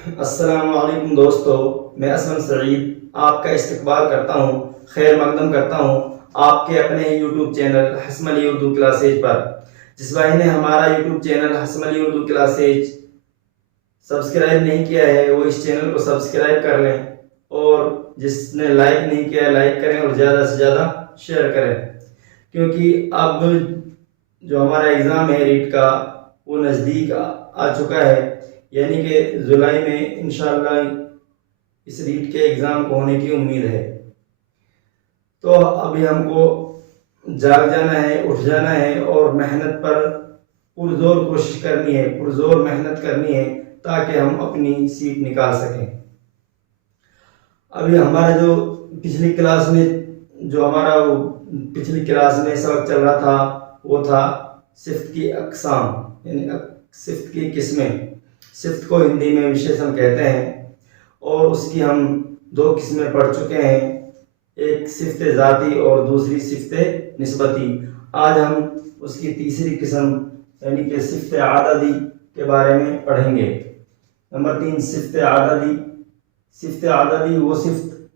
अस्सलाम वालेकुम दोस्तों, मैं असलम सईद आपका इस्तकबाल करता हूँ, खैर मकदम करता हूँ आपके अपने YouTube channel Hasmali Urdu classes पर। जिस भाई ने हमारा YouTube channel Hasmali Urdu classes subscribe नहीं किया है वो इस चैनल को सब्सक्राइब कर लें, और जिसने लाइक नहीं किया है लाइक करें और ज़्यादा से ज़्यादा शेयर करें, क्योंकि अब जो हमारा एग्ज़ाम है रीट का वो नज़दीक आ चुका है। यानी कि जुलाई में इंशाल्लाह इस रीट के एग्ज़ाम को होने की उम्मीद है। तो अभी हमको जाग जाना है, उठ जाना है और मेहनत पर पुरजोर कोशिश करनी है, पुरजोर मेहनत करनी है ताकि हम अपनी सीट निकाल सकें। अभी हमारा जो पिछली क्लास में जो हमारा वो पिछली क्लास में सबक चल रहा था वो था सिफ्त की अक़साम, यानी सिफ्त की किस्में। सिफ्त को हिंदी में विशेषण कहते हैं और उसकी हम दो किस्में पढ़ चुके हैं, एक सिफ्त ज़ाती और दूसरी सिफ्त निस्बती। आज हम उसकी तीसरी किस्म यानी कि सिफ्त आददी के बारे में पढ़ेंगे। नंबर 3, सिफ्त आददी। सिफ्त आददी वो सिफ्त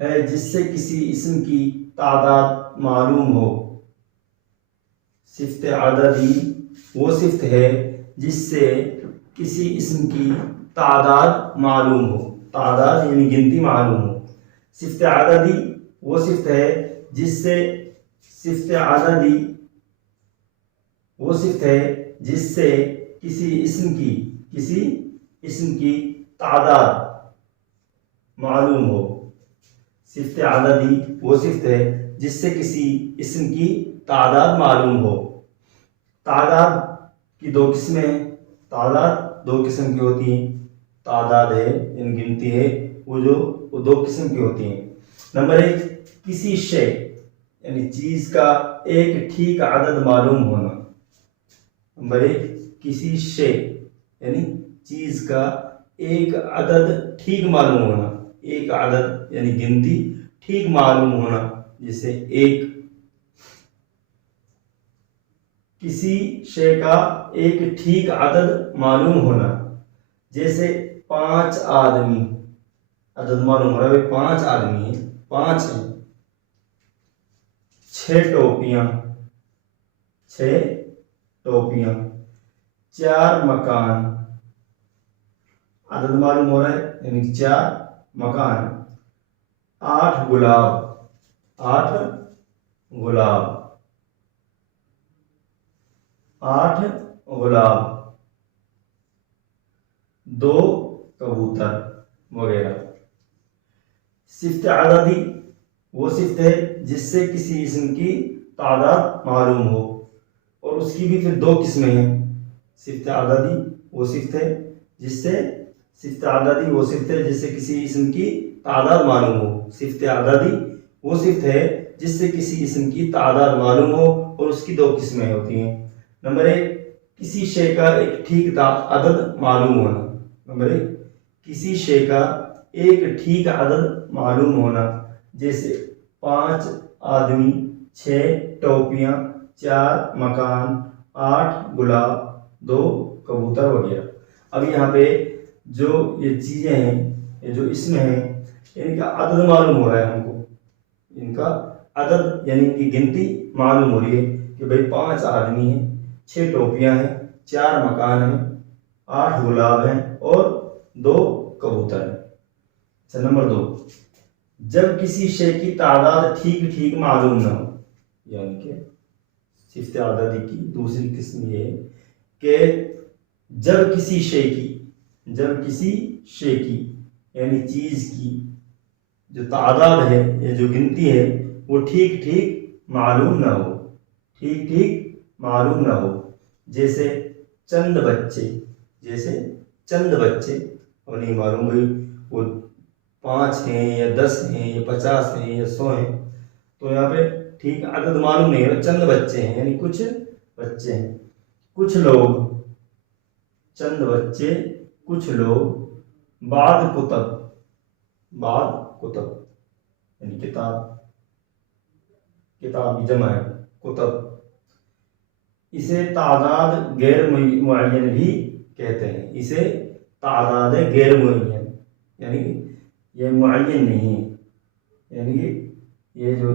है जिससे किसी इस्म की तादाद मालूम हो। सिफ्त आददी वो सिफ्त है जिससे किसी इस्म की तादाद मालूम हो, तादाद यानी गिनती मालूम हो। सिफ्त आददी वो सिफ्त है जिससे सिफ्त आददी वो सिफ्त है जिससे किसी इस्म की तादाद मालूम हो। सिफ्त आददी वो सिफ्त है जिससे किसी इस्म की तादाद मालूम हो। तादाद की दो किस्में, तादाद दो किस्म की होती हैं। तादाद है इन गिनती है वो दो किस्म की होती हैं। नंबर 1, किसी शे यानी चीज का एक ठीक आदद मालूम होना। नंबर 1, किसी शे यानी चीज का एक अदद ठीक मालूम होना, एक आदद यानी गिनती ठीक मालूम होना। जैसे एक, किसी शे का एक ठीक आदद मालूम होना। जैसे 5 आदमी, अदद मालूम हो रहा है 5 आदमी है, 5 हैं। 6 टोपियां, 6 टोपियां। 4 मकान, अदद मालूम हो रहा है यानी 4 मकान। 8 गुलाब, 8 गुलाब, 8 गुलाब। 2 कबूतर वगैरह। सिफ्त आददी वो सिफ्त है जिससे किसी इस्म की तादाद मालूम हो, और उसकी भी फिर दो किस्में हैं। सिफ्त आददी वो सिफ्त है जिससे किसी इस्म की तादाद मालूम हो। सिफ्त आददी वो सिफ्त है जिससे किसी इस्म की तादाद मालूम हो, और उसकी दो किस्में होती हैं। नंबर 1, किसी शे का एक ठीक अदद मालूम होना। नंबर 1, किसी शे का एक ठीक अदद मालूम होना। जैसे 5 आदमी, 6 टोपियां, 4 मकान, 8 गुलाब, 2 कबूतर वगैरह। अब यहाँ पे जो ये चीजें हैं, ये जो इसमें है, इनका अदद मालूम हो रहा है हमको। इनका अदद यानी इनकी गिनती मालूम हो रही है कि भाई 5 आदमी हैं, 6 टोपियां हैं, 4 मकान हैं, 8 गुलाब हैं और 2 कबूतर हैं। अच्छा, नंबर 2, जब किसी शे की तादाद ठीक ठीक मालूम ना हो। यानी कि सिफ्त आददी की दूसरी किस्म ये है कि जब किसी शे की यानी चीज की जो तादाद है या जो गिनती है वो ठीक ठीक मालूम ना हो, ठीक ठीक मालूम ना हो। जैसे चंद बच्चे और नहीं मालूम भाई वो 5 हैं या 10 हैं या 50 हैं या 100 हैं, तो यहाँ पे ठीक अदद मालूम नहीं है। चंद बच्चे हैं यानी कुछ बच्चे हैं। कुछ लोग, चंद बच्चे, कुछ लोग। बाद कुतब यानी किताब की जमा है कुतब। इसे तादाद गैर मुअय्यन भी कहते हैं, इसे तादाद गैर मुअय्यन, यानी कि ये मुअय्यन नहीं है, यानी कि ये जो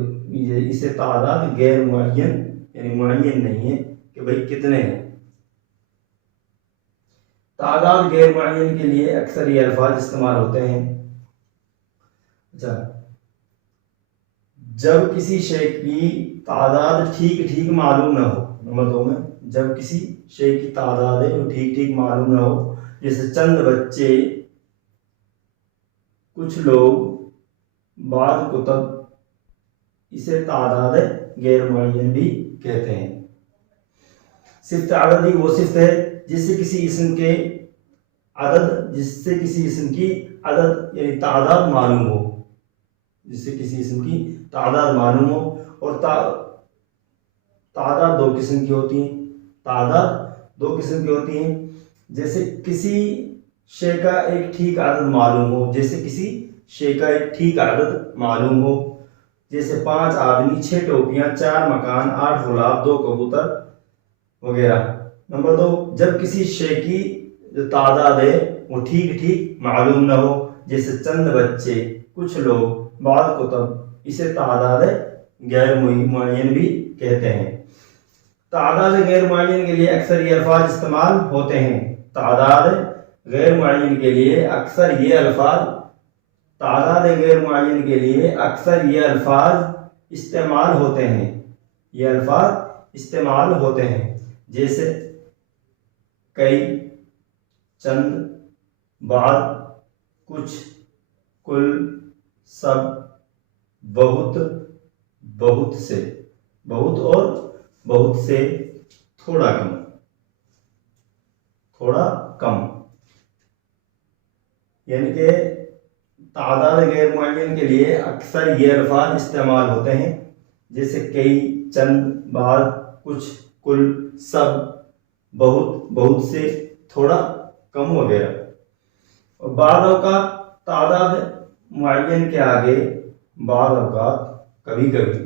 इसे तादाद गैर मुअय्यन यानी मुअय्यन नहीं है कि भाई कितने हैं। तादाद गैर मुअय्यन के लिए अक्सर ये अल्फाज इस्तेमाल होते हैं। अच्छा, जब किसी शय की तादाद ठीक ठीक मालूम ना हो। नंबर 2 में, जब किसी शय की तादाद है वो ठीक ठीक मालूम ना हो, जैसे चंद बच्चे, कुछ लोग, बाद कुतब, इसे तादाद गैर मुअय्यन भी कहते हैं। सिफ्त अददी वो सिफ्त है जिससे किसी इसम के अदद, जिससे किसी इसम की अदद यानी तादाद मालूम हो, जिससे किसी इसम की तादाद मालूम हो। और तादाद दो किस्म की होती हैं, तादाद दो किस्म की होती हैं। जैसे किसी शय का एक ठीक अदद मालूम हो, जैसे किसी शय का एक ठीक अदद मालूम हो, जैसे 5 आदमी, 6 टोपियां, 4 मकान, 8 गुलाब, 2 कबूतर वगैरह। नंबर 2, जब किसी शय की जो तादाद है वो ठीक ठीक मालूम ना हो, जैसे चंद बच्चे, कुछ लोग, बाद कुतब, इसे तादाद गैर मुअय्यन भी कहते हैं। तादाद गैर मुअय्यन के लिए अक्सर ये अल्फाज इस्तेमाल होते हैं। तादाद गैर मुअय्यन के लिए अक्सर ये अल्फाज, तादाद गैर मुअय्यन के लिए अक्सर ये अल्फाज इस्तेमाल होते हैं, ये अल्फाज इस्तेमाल होते हैं। जैसे कई, चंद, बाद, कुछ, कुल, सब, बहुत, बहुत से, बहुत और बहुत से, थोड़ा कम, थोड़ा कम। यानी कि तादाद गैर मुअय्यन के लिए अक्सर ये अल्फाज इस्तेमाल होते हैं, जैसे कई, चंद, बाद, कुछ, कुल, सब, बहुत, बहुत से, थोड़ा कम वगैरह। और बाद औक़ात तादाद मुअय्यन के आगे, बाद औक़ात कभी कभी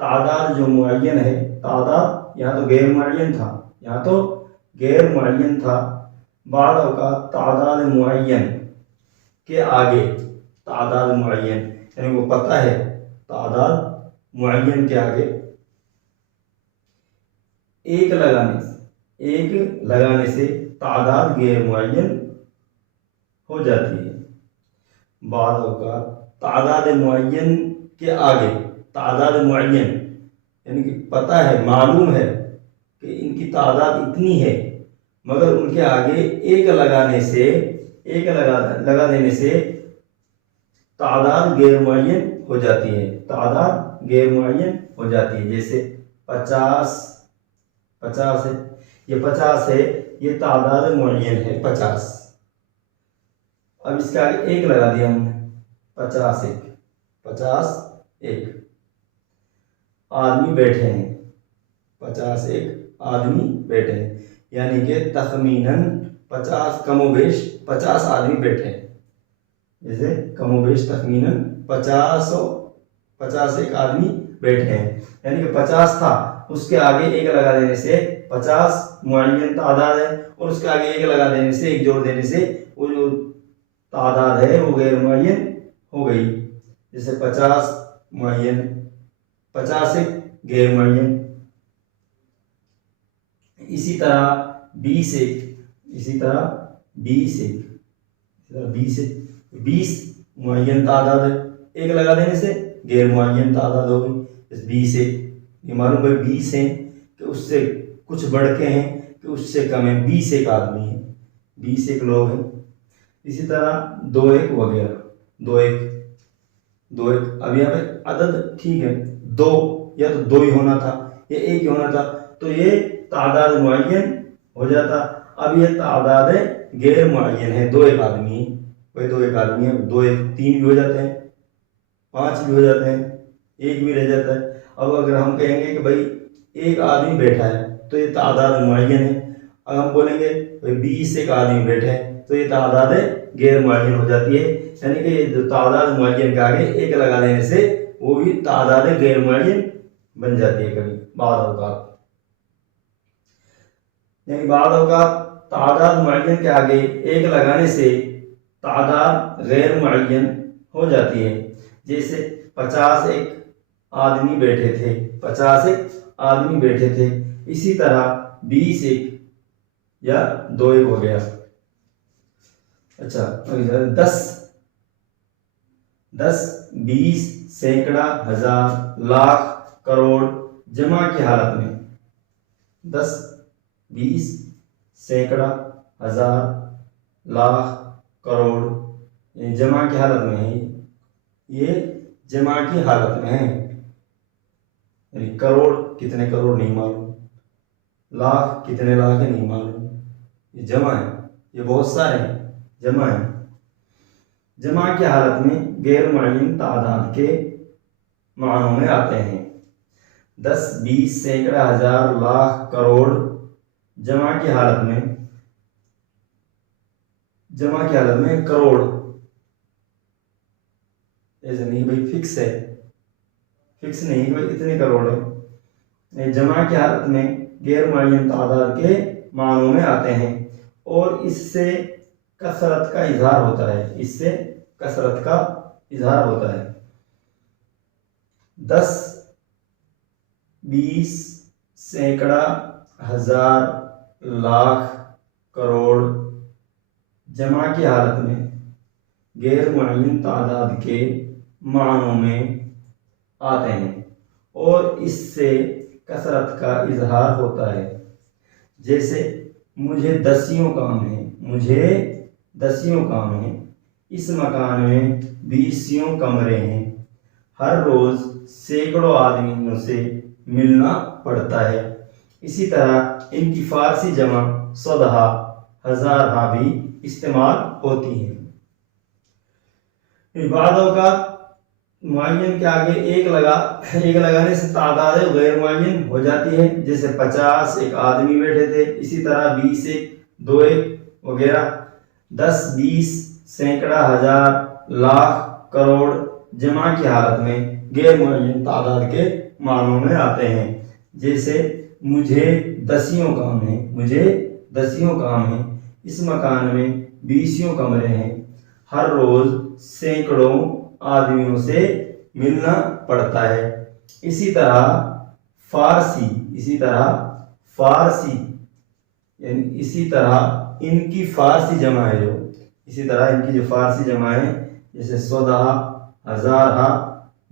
तादाद जो मुअय्यन है, तादाद यहाँ तो गैर मुअय्यन था, यहाँ तो गैर मुअय्यन था, बाद औक़ात तादाद मुअय्यन के आगे, तादाद मुअय्यन यानी वो पता है तादाद मुअय्यन के आगे एक लगाने से तादाद गैर मुअय्यन हो जाती है। बाद औक़ात तादाद मुअय्यन के आगे, तादाद मुअय्यन यानी कि पता है, मालूम है कि इनकी तादाद इतनी है, मगर उनके आगे एक लगा देने से तादाद गैर मुअय्यन हो जाती है, तादाद गैर मुअय्यन हो जाती है। जैसे 50 है, ये 50 है, ये तादाद मुअय्यन है 50। अब इसके आगे एक लगा दिया हमने, 50 एक आदमी बैठे हैं, 50 एक आदमी बैठे हैं, यानी कि तखमीनन 50 कमोबेश 50 आदमी बैठे हैं। जैसे कमोबेश तखमीनन 50 एक आदमी बैठे हैं, यानी कि 50 था, उसके आगे एक लगा देने से 50 मुअय्यन तादाद है, और उसके आगे एक लगा देने से, एक जोड़ देने से वो जो तादाद है वो गैर मुअय्यन हो गई। जैसे 50 मुअय्यन, 50 एक गैर मुअय्यन। इसी तरह 20 मुअय्यन तादाद है, एक लगा देने से गैर मुअय्यन तादाद हो गई। 20 ये मालूम भाई 20 है कि उससे कुछ बढ़ के हैं कि उससे कम है, 20 एक आदमी है, 20 एक लोग हैं। इसी तरह 2 एक वगैरह, 2 एक। अब यहाँ पे अदद ठीक है, 2 या तो 2 ही होना था या 1 ही होना था, तो ये तादाद मुअय्यन हो जाता। अब ये तादाद गैर मुअय्यन है, 2 एक आदमी, भाई 2 एक आदमी है, 2 एक 3 भी हो जाते हैं, 5 भी हो जाते हैं, 1 भी रह जाता है। अब अगर हम कहेंगे कि भाई एक आदमी बैठा है तो ये तादाद मुअय्यन है। अब हम बोलेंगे भाई 20 एक आदमी बैठे हैं तो ये तादाद गैर मुअय्यन हो जाती है, यानी कि ये जो तादाद मुअय्यन के आगे एक लगा देने से वो भी तादाद गैर मुअय्यन बन जाती है कभी बाद औक़ात। यानी बाद औक़ात तादाद मुअय्यन के आगे एक लगाने से तादाद गैर मुअय्यन हो जाती है। जैसे 50 एक आदमी बैठे थे, 50 एक आदमी बैठे थे। इसी तरह 20 एक या 2 एक हो गया। अच्छा, 10, 20, सैकड़ा, हजार, लाख, करोड़ जमा की हालत में 10, 20, सैकड़ा, हजार, लाख, करोड़ ये जमा की हालत में है। ये जमा की हालत में है। यानी करोड़ कितने करोड़ नहीं मालूम, लाख कितने लाख है नहीं मालूम, ये जमा है। ये बहुत सारे जमा है। जमा की हालत में गैर मुअय्यन तादाद के मानों में आते हैं। 10, 20, सैकड़ा, हजार, लाख, करोड़ जमा की हालत में करोड़ ऐसे नहीं भाई फिक्स है, फिक्स नहीं भाई इतने करोड़ है। जमा की हालत में गैर मुअय्यन तादाद के मानों में आते हैं और इससे कसरत का इजहार होता है। इससे कसरत का इजहार होता है। 10, 20, सैकड़ा, हजार, लाख, करोड़ जमा की हालत में गैर मुअय्यन तादाद के मानों में आते हैं और इससे कसरत का इजहार होता है। जैसे मुझे 10 काम है, मुझे 10 काम है, इस मकान में 20 कमरे हैं, हर रोज सैकड़ों आदमियों से मिलना पड़ता है। इसी तरह इनकी फारसी जमा सौदहा, हजारहा भी इस्तेमाल होती है। इबादों का मुअय्यन के आगे एक लगाने से तादाद गैर मुअय्यन हो जाती है। जैसे 50 एक आदमी बैठे थे, इसी तरह 20 एक, 2 एक वगैरह। 10, 20, सैकड़ा, हजार, लाख, करोड़ जमा की हालत में गैर मुअय्यन तादाद के मानों में आते हैं। जैसे मुझे 10 काम है, मुझे 10 काम है, इस मकान में 20 कमरे हैं, हर रोज सैकड़ों आदमियों से मिलना पड़ता है। इसी तरह फारसी यानी इसी तरह इनकी फारसी जमा है जो इसी तरह इनकी जो फारसी जमा है जैसे सौदहा, हजारहा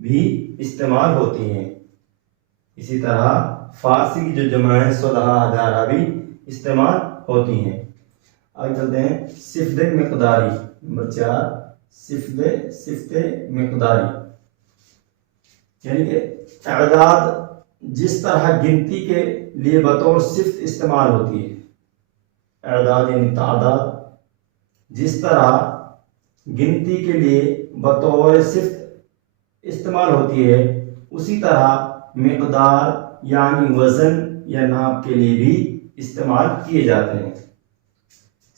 भी इस्तेमाल होती हैं। इसी तरह फारसी की जो जमा है सौदहा, हजारहा भी इस्तेमाल होती हैं। आगे चलते हैं सिफ्दे मिक़दारी नंबर 4। सिफ्ते मिक़दारी यानी कि तादाद जिस तरह गिनती के लिए बतौर सिफ्त इस्तेमाल होती है। तादाद यानी तादाद जिस तरह गिनती के लिए बतौर सिफ्त इस्तेमाल होती है, उसी तरह मिक़दार यानी वज़न या नाप के लिए भी इस्तेमाल किए जाते हैं।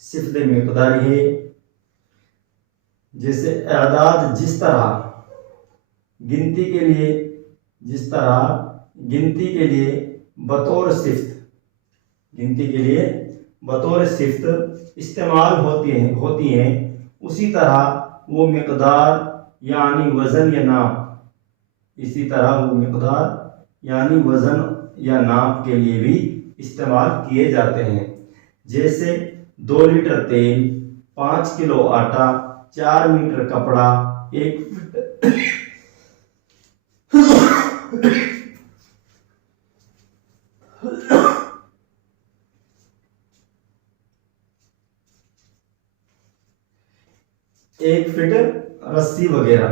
सिफ्त मिक़दारी है जैसे तादाद जिस तरह गिनती के लिए बतौर सिफ्त इस्तेमाल होती हैं, उसी तरह वो मिक़दार यानी वज़न या नाप के लिए भी इस्तेमाल किए जाते हैं। जैसे 2 लीटर तेल, 5 किलो आटा, 4 मीटर कपड़ा, 1 फीट रस्सी वगैरह।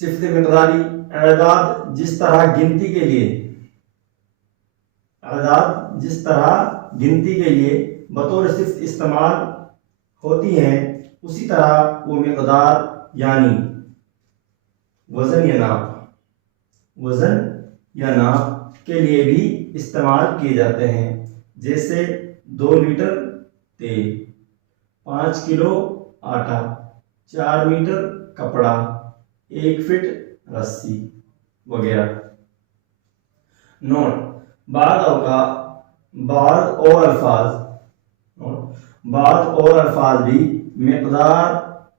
सिफ्त मिक़दारी तादाद जिस तरह गिनती के लिए बतौर सिफ्त इस्तेमाल होती हैं, उसी तरह वो मिक़दार यानी वज़न या नाप के लिए भी इस्तेमाल किए जाते हैं। जैसे 2 लीटर तेल, 5 किलो आटा, 4 मीटर कपड़ा, 1 फीट रस्सी वगैरह। नोट: बाद औक़ात बाद और अल्फाज भी मिक़दार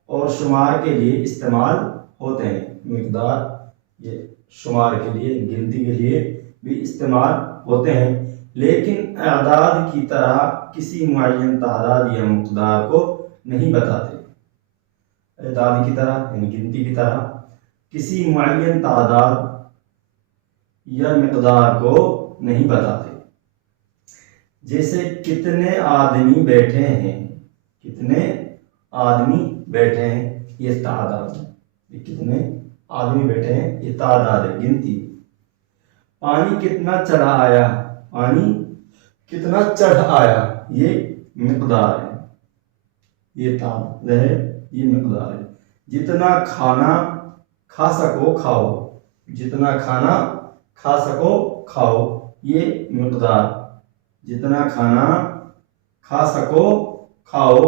और शुमार के लिए इस्तेमाल होते हैं। मिक़दार ये शुमार के लिए, गिनती के लिए भी इस्तेमाल होते हैं, लेकिन आदाद की तरह किसी मुअय्यन तादाद या मिक़दार को नहीं बताते। आदाद की तरह यानी गिनती की तरह किसी मुअय्यन तादाद या मिक़दार को नहीं बताते। जैसे कितने आदमी बैठे हैं, कितने आदमी बैठे हैं ये तादाद है, कितने आदमी बैठे हैं ये तादाद है, गिनती। पानी कितना चढ़ा आया, पानी कितना चढ़ आया ये मिक़दार है, ये तादाद है, ये मिक़दार है। जितना खाना खा सको खाओ, जितना खाना खा सको खाओ ये मिक़दार, जितना खाना खा सको खाओ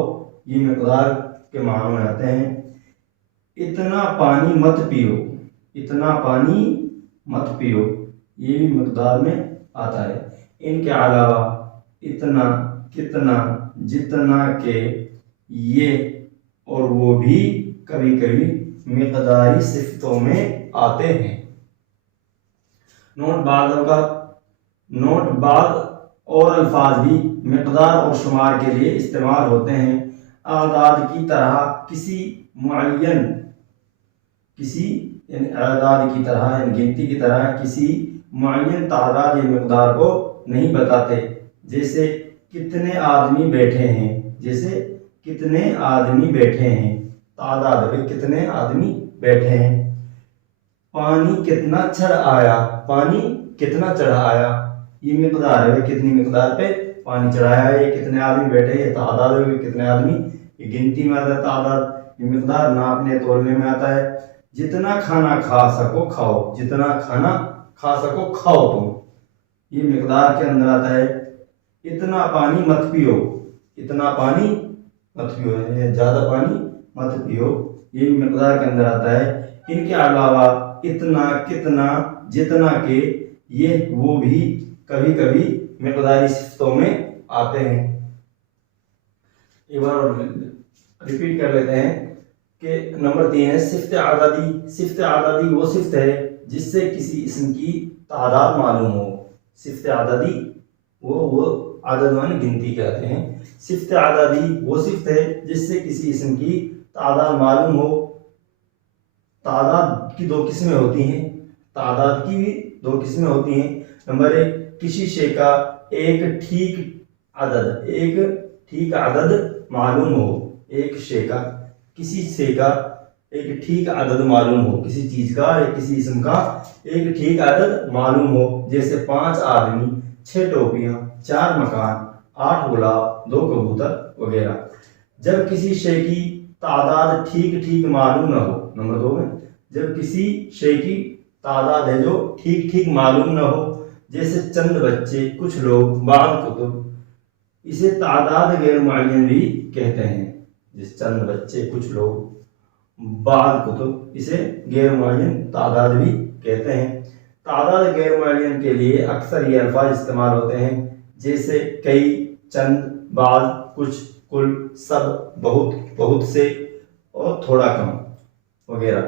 ये मिक़दार के मानों में आते हैं। इतना पानी मत पियो, इतना पानी मत पियो ये भी मिक़दार में आता है। इनके अलावा इतना, कितना, जितना के, ये और वो भी कभी कभी मिक़दारी सिफ़तों में आते हैं। नोट बाद और अल्फाज भी मिक़दार और शुमार के लिए इस्तेमाल होते हैं। आदाद की तरह किसी मुअय्यन, किसी यानी आदाद की तरह यानी गिनती की तरह किसी मुअय्यन तादाद या मिक़दार को नहीं बताते। जैसे कितने आदमी बैठे हैं, जैसे कितने आदमी बैठे हैं, तादाद है कितने आदमी बैठे हैं। पानी कितना चढ़ आया, पानी कितना चढ़ा आया ये मिक़दार है, कितनी मिक़दार पे पानी चढ़ाया है। ये कितने आदमी बैठे ये तादाद है, कितने आदमी ये गिनती में आता है तादाद, ये मिक़दार नापने तोलने में आता है। जितना खाना खा सको खाओ, जितना खाना खा सको खाओ तुम, ये मिक़दार के अंदर आता है। इतना पानी मत पियो, इतना पानी मत पियो, ज़्यादा पानी मत पियो ये भी मिक़दार के अंदर आता है। इनके अलावा इतना, कितना, जितना के, ये वो भी कभी कभी मिक़दारी सिफ़तों में आते हैं। एक बार रिपीट कर लेते हैं कि नंबर 3 है सिफ़त आदादी। सिफ़त आदादी वो सिफ़त है जिससे किसी इस्म की तादाद मालूम हो। सिफ़त आदादी वो आदद माने गिनती कहते हैं। सिफ़त आदादी वो सिफ़त है जिससे किसी इस्म की तादाद मालूम हो। तादाद की दो किस्में होती हैं, तादाद की भी दो किस्में होती हैं। नंबर 1, किसी शे का एक ठीक अदद मालूम हो। एक शे का, किसी शे का एक ठीक अदद मालूम हो, किसी चीज़ का या किसी इस्म का एक ठीक अदद मालूम हो। जैसे 5 आदमी, 6 टोपियाँ, 4 मकान, 8 गुलाब, 2 कबूतर वगैरह। जब किसी शे की तादाद ठीक मालूम न हो। नंबर 2 में जब किसी शे की तादाद है जो ठीक मालूम न हो, जैसे चंद बच्चे, कुछ लोग, बाद कुतुब, इसे तादाद गैर मुअय्यन भी कहते हैं। जैसे चंद बच्चे, कुछ लोग, बाद कुतुब, इसे गैर मुअय्यन तादाद भी कहते हैं। तादाद गैर मुअय्यन के लिए अक्सर ये अल्फाज इस्तेमाल होते हैं जैसे कई, चंद, बाद, कुछ, कुल, सब, बहुत, बहुत से और थोड़ा कम वगैरह।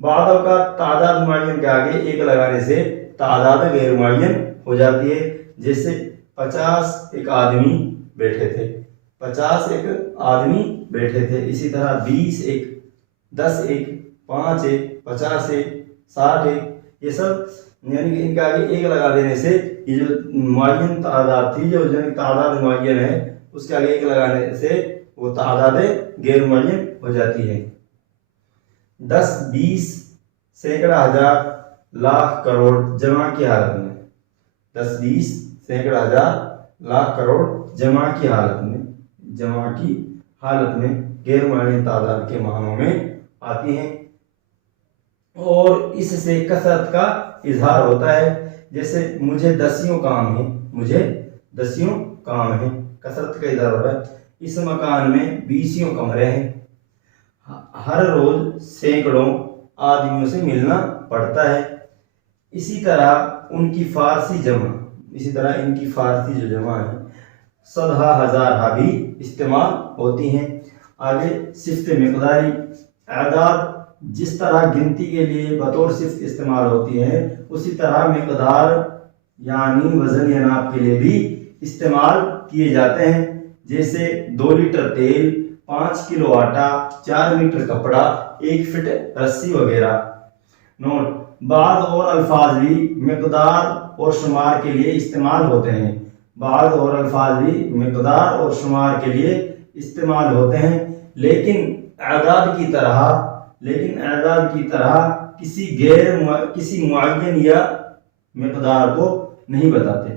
बाद का तादाद मुअय्यन के आगे एक लगाने से तादाद गैर मुअय्यन हो जाती है। जैसे 50 एक आदमी बैठे थे, 50 एक आदमी बैठे थे। इसी तरह 20 एक, 10 एक, 5 एक, 50 एक, 60 एक, ये सब यानी कि इनके आगे एक लगा देने से ये जो मुअय्यन तादाद थी, जो तादाद मुअय्यन है, उसके आगे एक लगाने से वो तादाद गैर मुअय्यन हो जाती है। 10, 20, सैकड़ा, हजार, लाख, करोड़ जमा की हालत में। 10, 20, सैकड़ा, हजार, लाख, करोड़ जमा की हालत में गैर मुअय्यन तादाद के मानों में आती हैं। और इससे कसरत का इजहार होता है। जैसे मुझे 10 काम है, मुझे 10 काम है, कसरत का इजहार हो रहा है। इस मकान में 20 कमरे हैं। हर रोज सैकड़ों आदमियों से मिलना पड़ता है। इसी तरह उनकी फारसी जमा, इसी तरह इनकी फारसी जो जमा है सदहा हजारहा भी इस्तेमाल होती हैं। आगे सिफ्त मिक़दारी, आदाद जिस तरह गिनती के लिए बतौर सिफ्त इस्तेमाल होती है उसी तरह मिक़दार यानी वज़न या नाप के लिए भी इस्तेमाल किए जाते हैं। जैसे 2 लीटर तेल, 5 किलो आटा, 4 मीटर कपड़ा, 1 फीट रस्सी वगैरह। नोट, बाद और अल्फाज भी मिक़दार और शुमार के लिए इस्तेमाल होते हैं। बाद और अल्फाज भी मिक़दार और शुमार के लिए इस्तेमाल होते हैं, लेकिन आदाद की तरह किसी मुअय्यन या मिक़दार को नहीं बताते।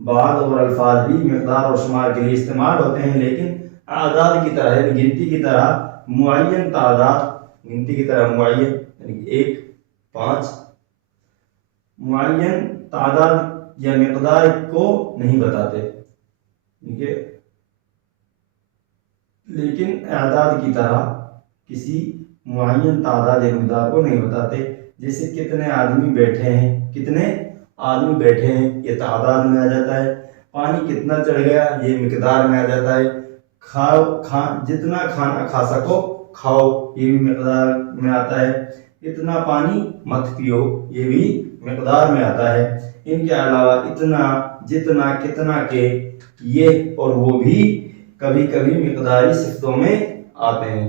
बाद और अल्फाज भी मिक़दार और शुमार के लिए इस्तेमाल होते हैं, लेकिन आदाद की तरह यानी गिनती की तरह मुअय्यन तादाद, गिनती की तरह मुअय्यन यानी 1, 5 मुअय्यन तादाद या मिक़दार को नहीं बताते। ठीक है, लेकिन आदाद की तरह किसी मुअय्यन तादाद या मिक़दार को नहीं बताते। जैसे कितने आदमी बैठे हैं, ये तादाद में आ जाता है। पानी कितना चढ़ गया, ये मिक़दार में आ जाता है। जितना खाना खा सको खाओ, ये भी मिक़दार में आता है। इतना पानी मत पियो, ये भी मिक़दार में आता है। इनके अलावा इतना, जितना, कितना के ये और वो भी कभी कभी मिक़दारी सिफ्तों में आते हैं।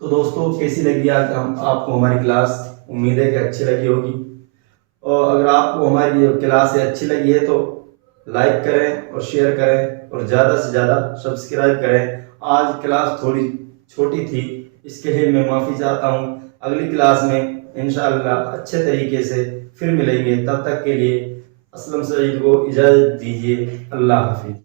तो दोस्तों, कैसी लगी आज आपको हमारी क्लास? उम्मीद है कि अच्छी लगी होगी। और अगर आपको हमारी ये क्लास अच्छी लगी है तो लाइक करें और शेयर करें और ज़्यादा से ज़्यादा सब्सक्राइब करें। आज क्लास थोड़ी छोटी थी, इसके लिए मैं माफ़ी चाहता हूँ। अगली क्लास में इंशाअल्लाह अच्छे तरीके से फिर मिलेंगे। तब तक के लिए असलम सईद को इजाज़त दीजिए। अल्लाह हाफिज़।